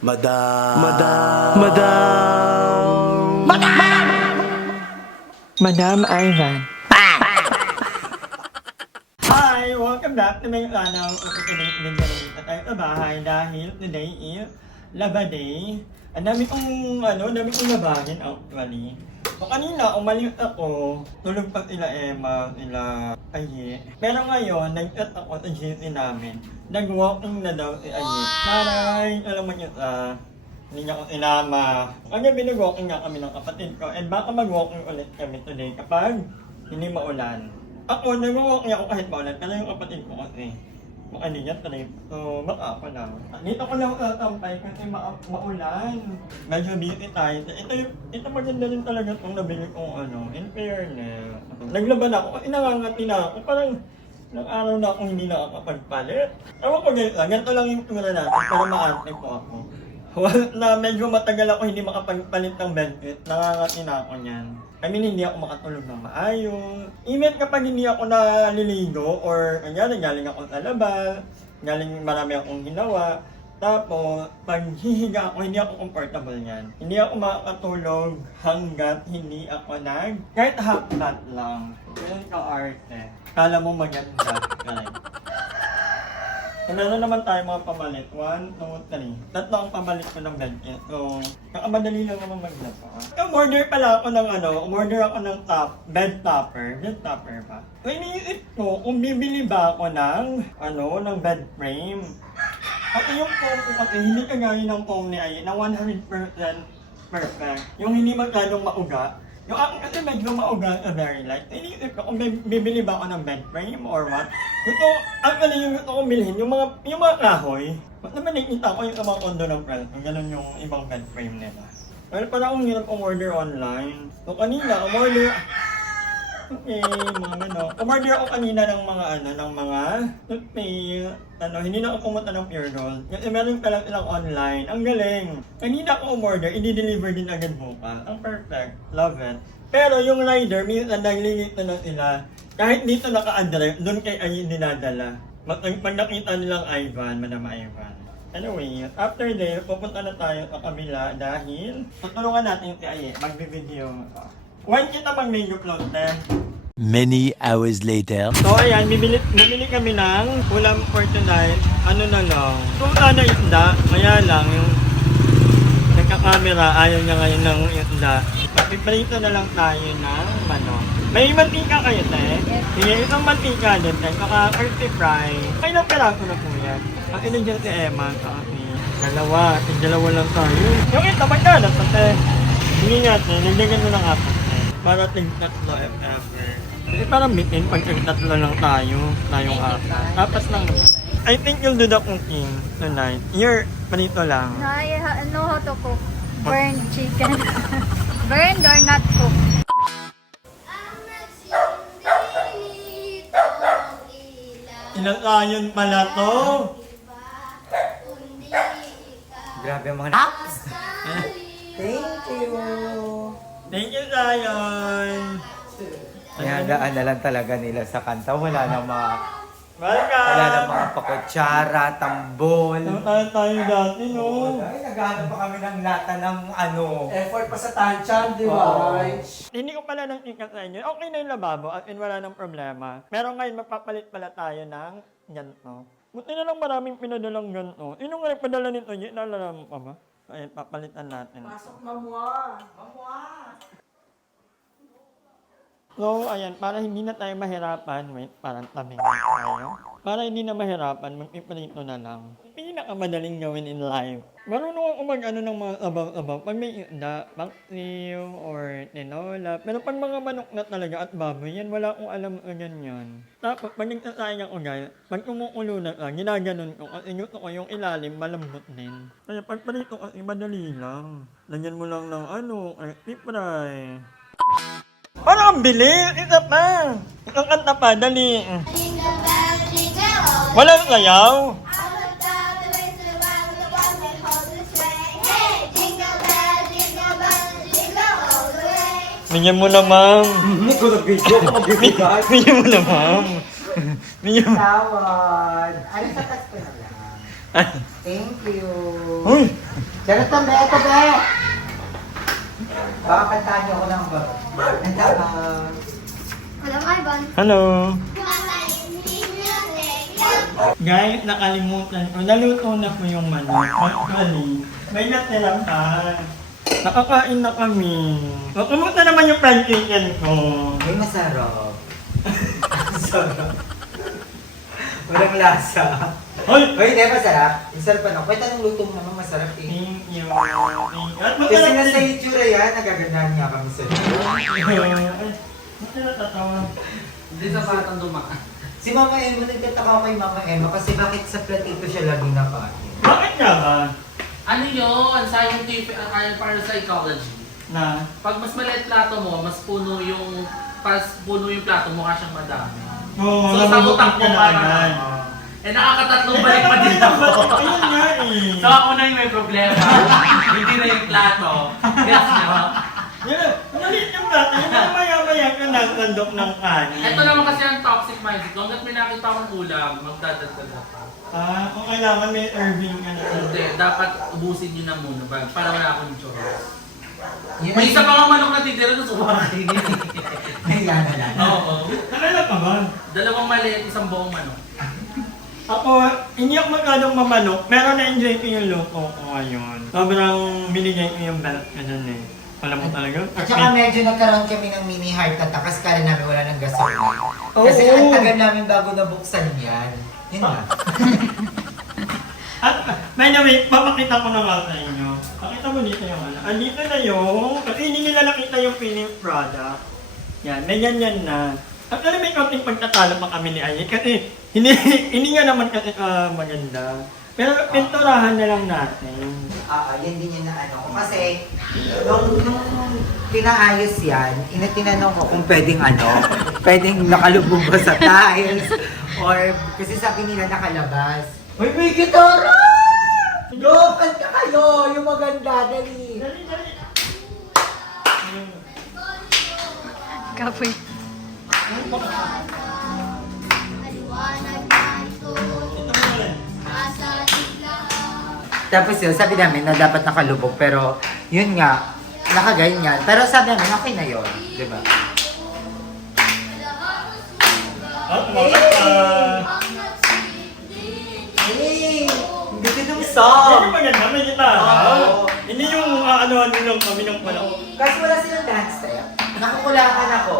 Madam. Madam Ivan. Hi! Welcome back to my channel. Nandito tayo sa bahay dahil today is Laba Day. Ang dami kong labahin actually. So kanina, umalis ako, tulog pa sila Emma, sila Aye. Pero ngayon, nag-chat ako sa GC namin. Nag-walking na daw si Aye. Maray, alam mo niyo hindi niya ako sinama. Kaya binag-walking nga kami ng kapatid ko. And baka mag-walking ulit kami today kapag hindi maulan. Ako, nag-walking ako kahit maulan. Pero yung kapatid ko kasi, baka hindi niya trip. So, baka ako lang. Dito ko lang tatampay kasi maulan. Medyo busy tayo. Ito maganda rin talaga itong nabili kong in fairness. Naglaban ako kasi nangangati na ako. Parang ilang araw na akong hindi nakakapagpalit. Ewan ko ganito lang yung tura natin. Pero maarte po ako. Na medyo matagal ako hindi makapagpalit ng bedkit. Nangangati na ako niyan. I mean, hindi ako makatulog ng maayos. Even kapag hindi ako naliligo or kanyari galing ako sa labas, galing marami akong ginawa, tapos pag hihiga ako, hindi ako comfortable yan. Hindi ako makakatulog hanggat hindi ako kahit half bath lang. Yan ka arte. Kala mo maganda. So, meron naman tayo mga pamalit. 1, 2, 3. Tatlo ang pamalit ko ng bedkit. So, nakamadali lang naman maglaba. Umorder pala ako ng umorder ako ng bed topper. Bed topper pa. So, iniisip ko kung bibili ba ako ng bed frame. At yung foam ko kasi hindi kagaya ng foam ni Aye na 100% perfect. Yung hindi masyadong mauga. Yung akin kasi medyo mauga na very light. Iniisip ko kung bibili ba ako ng bed frame or what. Actually yung gusto kong bilhin, yung mga kahoy. Ba't naman nakikita ko yung mga condo ng friend kung ganun yung ibang bed frame nila. Well, parang akong hirap umorder online. So kanina, umorder ako kanina ng mga toothpaste. Hindi na ako pumunta ng Pure Gold. Kasi meron pa lang silang online. Ang galing. Kanina ako umorder, i-deliver din agad bukas. Ang perfect. Love it. Pero yung rider, minsan naglilito na sila. Kahit dito naka-address, doon kay Aye dinadala. Pag nakita nilang Ivan, Madam Ivan. Anyway, after there, pupunta na tayo sa kabila dahil tutulungan natin si Aye. Magbe-video. When kita mag-menu close na. Many hours later. So ayan, bumili kami ng ulam for tonight. Ano na lang. Kung sana isda, kaya lang yung nagka-camera, ayaw niya ngayon ng isda. Papiprito na lang tayo ng manok. May mantika kayo, te? Sige, isang mantika din, te. Kaka-earthy fry. May ilang peraso na po yan. Ang inandiyan si Emma sa akin. Dalawa lang tayo. Yung ito, magkano to, te? Hindi nga, te. Nagdagan mo ng apat, te. Para tig-tatlo if ever. Kasi parang bitin, pag tig-tatlo lang tayong apat. Apas lang naman. I think you'll do the cooking tonight. You're panito lang. I know how to cook burned chicken. Burned or not cooked? Inakayan pala to. Grabe ang mga apps. Thank you. Thank you, Zion. Inagaan na lang talaga nila sa kanta. Wala na Welcome. mga pakutsara, tambol. Tayo dati, no? Ay, naghahanap pa kami ng lata ng Effort pa sa tansyan, di ba? Hindi ko pala nang ikat sa inyo. Okay na yung lababo at wala nang problema. Pero ngayon, magpapalit pala tayo ng ganito. Buti na lang maraming pinadalang ganito. Sino nga nagpadala nito? Naalala mo pa ba? Ayun, papalitan natin. Pasok, mamwa. So, ayan, para hindi na tayo mahirapan, parang taming tayo. Para hindi na mahirapan, mag-iprito na lang. Pinakamadaling gawin in life. Marunong ako ng mga abaw-abaw. Pag may isda, paksiw, or tinola. Pero pag mga manok na talaga at baboy, yan wala akong alam na ganyan. Tapos, pag nagsasayang ako guys, pag kumukulo na lang, ginaganon ko. Kasi gusto ko yung ilalim, malambot din. Kaya pag prito kasi madali lang. Lagyan mo lang ng crispy fry. Parang ang bilis! Isa pa! Isang kanta pa, dali! Walang sayaw! Bigyan mo na, ma'am! Hindi ko nag-video. Bigyan mo na, ma'am! Bigyan mo! Tawad. Ay, satas ko na lang. Thank you. Uy! Charot na, Beto, Be! Baka kantahan niyo ako ng ba? Handa ka. Madam Ivan. Hello. Guys, nakalimutan ko. Naluto na ko yung manok. Actually, may natira pa. Nakakain na kami. O, kumusta naman yung fried chicken ko? Ay, masarap. Masarap. Walang lasa. Hoy! Uy, hindi, masarap. Masarap ano? Kahit anong luto mo naman, masarap eh. Thank you. At Kasi nga sa itsura yan, nagagandahan nga kami sa iyo. Ba't na natatawa? Hindi sa batang dumaan. Si Mama Emma, nagtataka ako kay Mama Emma kasi bakit sa platito siya laging nakain? Bakit nga ba? Ano yun? Scientific, para psychology. Na? Pag mas maliit plato mo, mas puno yung plato mo, siyang madami. Oo, So sa utak mo na parang, agad. nakakatatlong balik pa din ako. Ayun nga eh. So ako na yung may problema. Hindi na yung plato. Gets nyo? Yan, maliit yung plato. Yun ang maya-maya ka nagtandok ng kanin. Ito naman kasi ang toxic mindset. Hanggat may nakita akong ulam, magdadagdag ako. Kung kailangan may Irving ka na. Hindi, dapat ubusin nyo na muna para wala akong choice. Yun May isa pa nga manok na titira na sumakain. Kailan na lang. Oo. Nakala pa ba? 2 maliit, 1 buong manok. Ako, hindi ako magkadong mamanok, pero na-enjoy ko yung luto ko ngayon. Sobrang binigay ko yung belt ko dun eh. Alam mo talaga? At saka medyo nagkaroon kami ng mini heart attack kasi kala namin wala ng gasolina. Oo. Kasi ang tagal namin bago nabuksan yan. Yun na. At, by the way, papakita ko na nga sa inyo. Pakita mo dito yung ano. Andito na yung, kasi hindi nila nakita yung finished product. Yan, may ganyan na. At alam, may konting pagtatalo pa kami ni Aye kasi hindi nga naman kasi maganda. Pero pinturahan na lang natin. Yan din yung na ano ko. Kasi, nung pinaayos yan, tinanong ko kung pwedeng pwedeng nakalubog ba sa tiles, or kasi sabi nila nakalabas. Uy, may gitara! Go, kanta kayo! Yung maganda, dali! Dali, dali. Kapoy. Ito mo lang. Tapos yun, sabi namin na dapat nakalubog, pero yun nga, nakaganyan. Pero sabi namin, okay na yun. Diba? At makita. Hey! Ang ganda ng Hindi song! maganda, may gitara. Oo. Hindi yung ano-ano lang kami ng pala. Kasi wala silang dance step. Nakukulangan ako.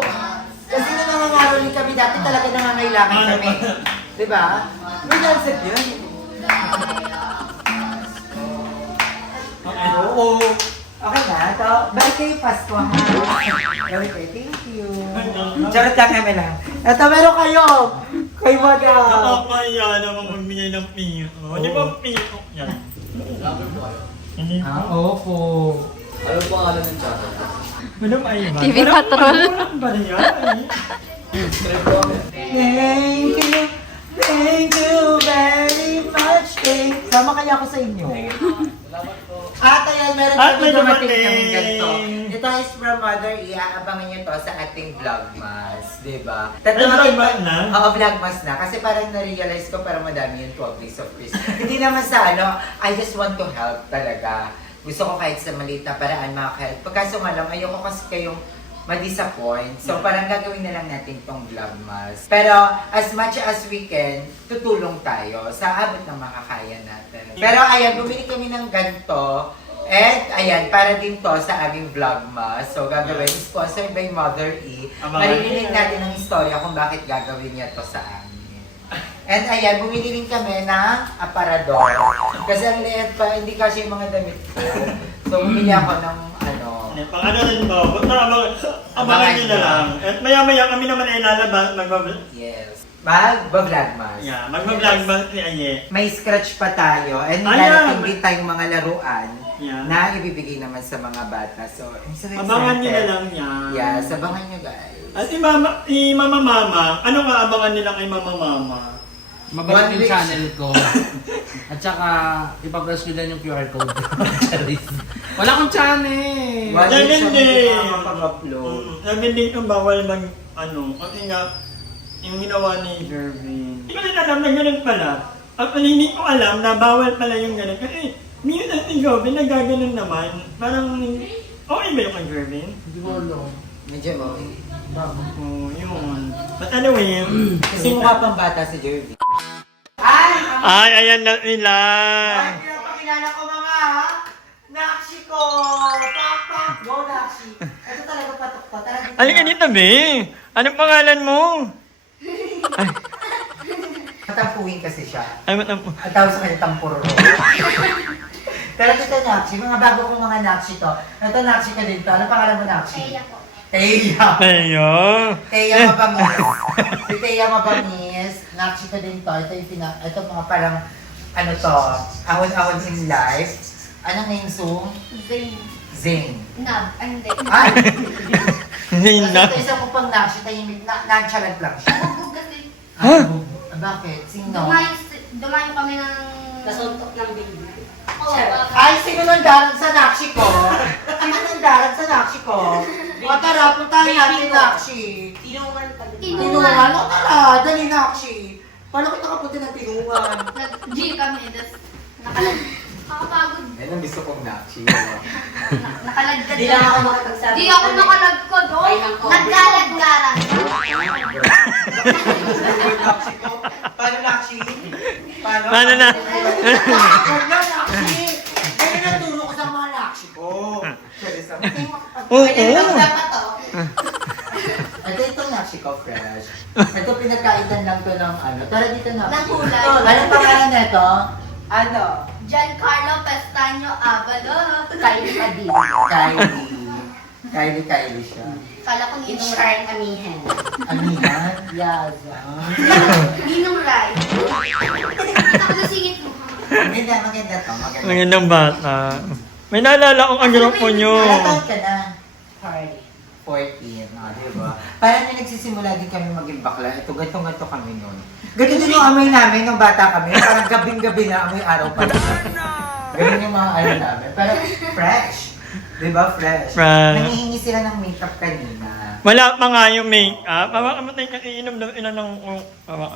Kasi nung nangangaroling kami dati talaga nangangailangan kami. Diba? May dance step yun. Oo. Okay na. Ito, balik kayo Pasko ha. Balik kayo. Thank you. Charot lang kami lang. Ito, meron kayo. Kay Madam. Nakakaya naman magbigay ng piso. Di ba piso yan? Hindi po. Opo. Ano po ang alam ng channel? Madam Ivan. TV Patrol. Walang ba yan? Thank you. Thank you very much. Sama kaya ako sa inyo. At ayan, meron At kami may dumating dumating. kami ganito. Ito is from Mother E. Abangan nyo to sa ating Vlogmas. Diba? Ay, Vlogmas na? Oo, Vlogmas na. Kasi parang na-realize ko parang madami yung 12 days of Christmas. Hindi naman sa I just want to help talaga. Gusto ko kahit sa maliit na paraan maka-help. Pagkaso nga lang, ayoko kasi kayong ma-disappoint. So parang gagawin na lang natin tong Vlogmas. Pero as much as we can, tutulong tayo sa abot ng makakaya natin. Pero ayan, bumili kami ng ganito. And ayan, para din to sa aming Vlogmas. So gagawin, sponsored by Mother E. Maririnig natin ang istorya kung bakit gagawin niya to sa amin. And ayan, bumili rin kami ng aparador. Kasi ang liit pa, hindi kasi yung mga damit ko. So bumili ako ng Pang ano rin to, basta abangan nyo na lang. At maya-maya kami naman ay lalabas, Yes. Mag-vlogmas. Yeah, mag-vlogmas ni Aye. May scratch pa tayo. And Ayan. darating din tayong mga laruan Yeah. na ibibigay naman sa mga bata. So, I'm so excited. Abangan nyo na lang yan. Yes, abangan nyo guys. At si Mama Mama, ano nga abangan nila kay Mama Mama? Mabalik One yung week. channel ko. At saka, ipapress ko din yung QR code. Wala akong channel! One week siya Hindi. hindi makapag-upload. Sabi din kung bawal kasi nga, yung ginawa ni Jervin. Hindi ko rin alam na ganun pala. Actually, hindi ko alam na bawal pala yung ganun. Kasi Minsan si Jovin nagaganon naman. Parang, okay ba yung kay Jovin? Hindi ko alam. Medyo okay. Oo, yun. But anyway, Kasi mukha pang bata si Jervy. ay, ayan na nila. Pinapakilala ko mga Nakshi ko! Pak, pak! Go, Nakshi! Ito talaga patok to. Tara dito. Halika dito, be. Anong pangalan mo? Matampuhin kasi siya. Ay, matampo. Ang tawag sa kanya tampuro. Pero dito, Nakshi. Mga bago kong mga Nakshi to. Ito, Nakshi ka din to. Ano pangalan mo, Nakshi? Kaya po. Teya. Ayo. Teya Mabangis. Si Teya Mabangis. Nakshi ko din to. Ito yung ito mga parang, ano to, ahon-ahon in life. Anong name, Sue? Zayn. Zing. Nab. Hindi. Ay! Hindi na. Kasi ito isa ko pang Nakshi, tahimik, nonchalant lang siya. Bubog kasi. Huh? Bakit? Sino? Dumayo kami ng... Nasuntok ng baby. Oo. Ay, sino nang darang sa Nakshi ko? Sino nang darang sa Nakshi ko? O tara, puntahan natin Nakshi. Tinungan. Tinungan? O tara, dali Nakshi. Paano kita kapunta ng tinungan? Nag-G kami. Tapos nakakapagod. Yan ang gusto kong Nakshi. Nakalagkad. Di lang ako makapagsabi. Di ako nakalagkad. Oh. Ay, nako. Naglalagkaran. Nakshi ko? Paano Nakshi? Paano na? Huwag na Nakshi! Ganyan ang turo ko sa mga Nakshi ko. Oo. Ito itong Nakshi ko, fresh. Ito pinagkaitan lang to ng ano. Tara dito Nakshi. Ng kulay. Anong pangalan nito? Ano? Giancarlo Pestaño Avalo. Kylie Padilla. Kylie siya. Kala ko It's Ninong Rai. Shark Amihan. Amihan? Yaza. Ninong Rai. Kita ko na singit mo. Maganda to. Maganda. Magandang bata. May naalala kong ang grupo nyo. Ilang taon ka na? Party. 14, diba? Parang nung nagsisimula din kami maging bakla, ito, ganito kami nun. Ganito din yung amoy namin nung bata kami, parang gabing-gabi na amoy araw pa rin. Ganun yung mga ano namin, pero fresh. Diba, fresh? Fresh. Nangihingi sila ng makeup kanina. Wala pa nga yung make-up. Mamamatay ka iinom daw ina ng ano.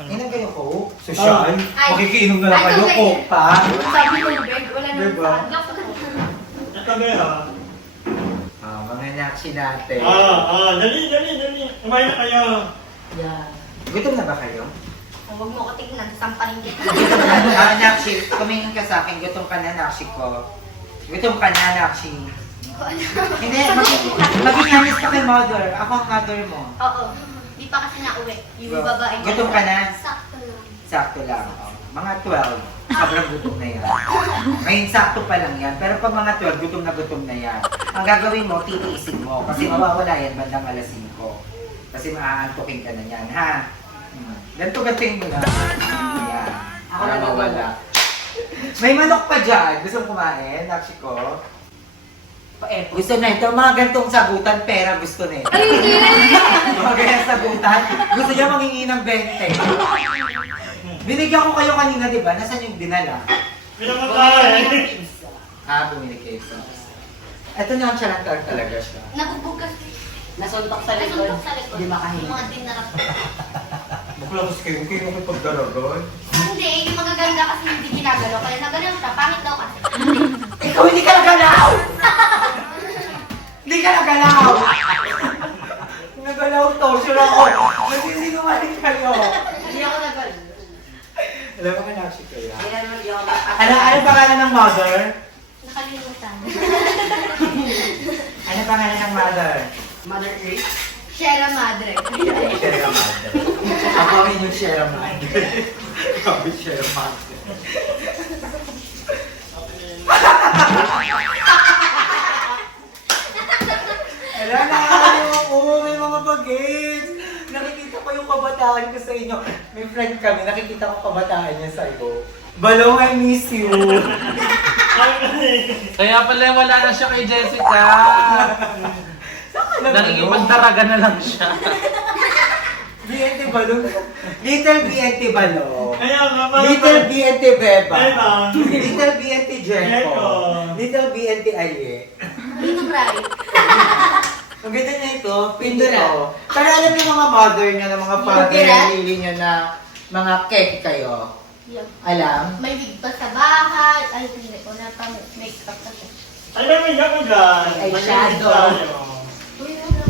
Ilan kayo ko? Social? Ay. Makikiinom na lang Ay, kayo okay. ko pa. Sabi ko, Greg, wala naman Diba? sa agap. Ito ba yun? Mga Nakshi natin. Dali. Kumain na kayo. Yeah. Gutom na ba kayo? Huwag mo ko tignan, sampahin kita. Nakshi, tumingin ka sa akin, gutom ka na, Nakshi ko. Gutom ka na, Nakshi. Hindi, maging honest ka kay mother. Ako ang mother mo. Oo. Di pa kasi nauwi. Yung babae niya. Gutom ka na? Sakto lang. Sakto lang. Oh. Mga 12, sobrang gutom na yan. Ngayon, sakto pa lang yan. Pero pag mga 12, gutom na yan. Ang gagawin mo, titiisin mo. Kasi mawawala yan bandang alas 5. Kasi maaantukin ka na yan, ha? Ganto yung mga. Yan. Ako Para na mawala. May manok pa dyan. Gusto mo kumain, Nakshi ko? Gusto na ito. Mga gantong sagutan, pera gusto na ito. Ay, hindi! Mga gantong sagutan, gusto niya mangingi ng 20. Binigyan ko kayo kanina, di ba? Nasaan yung dinala? Pinamatay. Bumili kayo ito. Ito na ang charantar talaga siya. Nabubog kasi. Nasuntok sa likod. Nasuntok sa likod. Hindi makahinga. Mga dinarap. Bakla ko kayo, huwag kayo makipagdaragon. Hindi, yung magaganda kasi hindi ginagalaw. Kaya nagalaw siya, pangit daw kasi. Ikaw hindi ka nagalaw! Hindi ka nagalaw! Nagalaw to, sure ako. Nagsisinungaling kayo. Hindi ako nagol. Alam mo ka Nakshi kaya? Kaya naman di ako Ano pangalan ng mother? Nakalimutan. Ano pangalan ng mother? Mother Earth. Sierra Madre. Sierra Madre. Ako ang inyong Sierra Madre. Kami Sierra Madre. Alam na may mga bagets. Nakikita ko yung kabataan ko sa inyo. May friend kami, nakikita ko kabataan niya sa iyo. Balong, I miss you. Kaya pala wala na siya kay Jessica. Nakikipagdaraga na lang siya. BNT Balong. Little BNT Balong. Kaya nga, Little BNT Beba. Beba. Little BNT Jericho. Jericho. Little BNT Aye. Ninong Rai. Ang ganda niya ito, Pindura. Pero alam niyo mga mother niyo, na mga father, Pindura? nili niyo na mga cake kayo. Yan. Alam? May wig pa sa bahay. Ay, hindi ko na pa make-up na siya. Ay, may ako dyan. May eyeshadow. Uy, wala.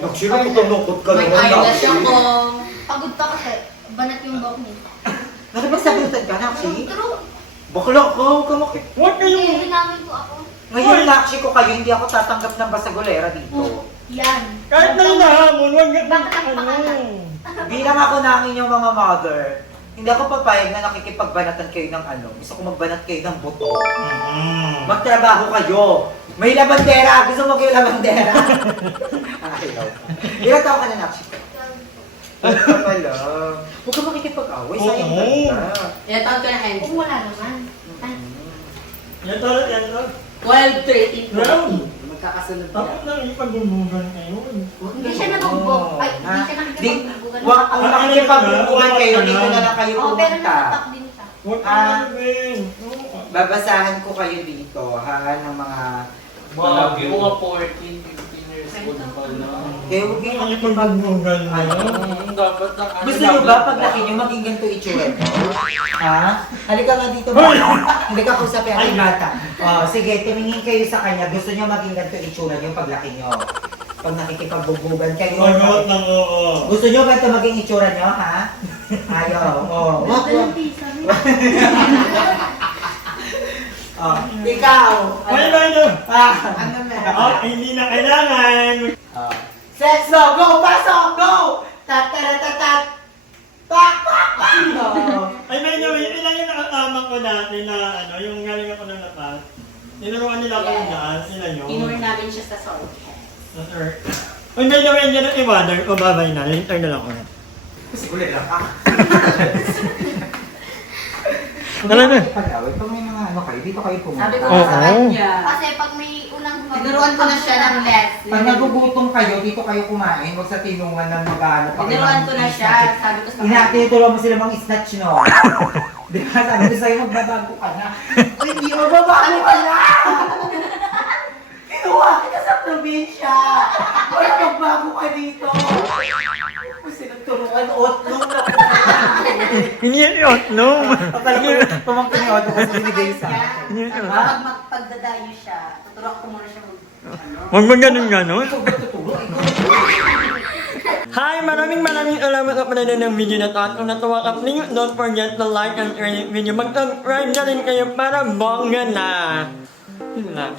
Actually, putalungkot ka May naman. eyelash ako. Pagod pa kasi. Banat yung buhok niya. Nakipagsabutan ka, Nakshi? True. Bakla ka, huwag ka makik... Huwag kayong... Hinamin ko ako. Ngayon, Nakshi ko kayo, hindi ako tatanggap ng basagolera dito. Yan. Kahit na hinahamon, huwag nga... Bakit ang pakala? Bilang ako ng inyong mga mother, hindi ako papayag na nakikipagbanatan kayo ng ano. Gusto ko magbanat kayo ng buto. Magtrabaho kayo. May labandera. Gusto mo kayo labandera? Ayaw. Ilan taon ka na, Nakshi? Huwag ka pala. Huwag ka makikipag-away. Sayang Oo. ka. Ilan taon ka na, Henry? Kung wala naman. Yan tol, yan tol. 12 to 18 Well, Magkakasunod tapos nang ipagbubugan ngayon. Hindi siya nabugbog. Ay, hindi siya nakikipagbugan. Wag kung nakikipagbubugan kayo, dito na lang kayo Oo, pero pumunta. nakatak din siya. Huwag ka Ah. nalibin. Babasahan ko kayo dito, ha, ng mga... Mga mga 14, 15 years old pa lang. Kaya huwag kayong Ang ipagbubugan Ano? ngayon. Dapat ang ano. Gusto nyo ba pag laki nyo maging ganito itsura nyo? Ha? Halika nga dito ba? Hindi ka kusapin ang bata. Oh, sige, tumingin kayo sa kanya. Gusto nyo maging ganito itsura nyo pag laki nyo? Pag nakikipagbubugan kayo. Sagot ng oo. Gusto nyo ganito maging itsura nyo, ha? Ayaw. Oh. Wag, wag. Oh, ikaw. Ay, ba ito? Ah, ano meron? Oh, hindi na kailangan. Sex go! Go! Pasok! Go! Tataratatat! Pak! Pak! Pak! Oh. Ay, by the way, ilan yung nakatama ko dati na ano, yung galing ako ng lapas. Tinuruan nila ako ng daan, sila yun. Inur namin siya sa sorry. Sir. Ay, by the way, yan ang i-water ko, babay na. Later na lang ko. Siguro lang ah. Tala na. Pag-away, pag may mga ano kayo, dito kayo pumunta. Sabi ko Oo. sa kanya. Kasi pag may unang tinuruan ko na siya ng lesson. Pag nagugutom kayo, dito kayo kumain, huwag sa tinungan ng mag-ano pa kayo. Tinuruan ko na siya. Sabi ko sa kanya. Tinutulungan mo sila mga snatch, no? Di ba? Sabi ko sa'yo, magbabago ka na. Hindi, magbabago ka na! Kinuha kita sa probinsya! Wala magbago ka dito! Kasi nagturuan, otlong na po. Hindi yan yun, no? Akala ko pamangkin ni Otto kasi binigay sa akin. Pag magpagdadayo siya, tuturuan ko muna siya Huwag ba ganun-ganun? Ikaw ba tuturo? Hi! Maraming salamat sa panonood ng video na to. At kung natuwa ka, please don't forget to like and share the video. Mag-subscribe na rin kayo para bongga na. Yun lang.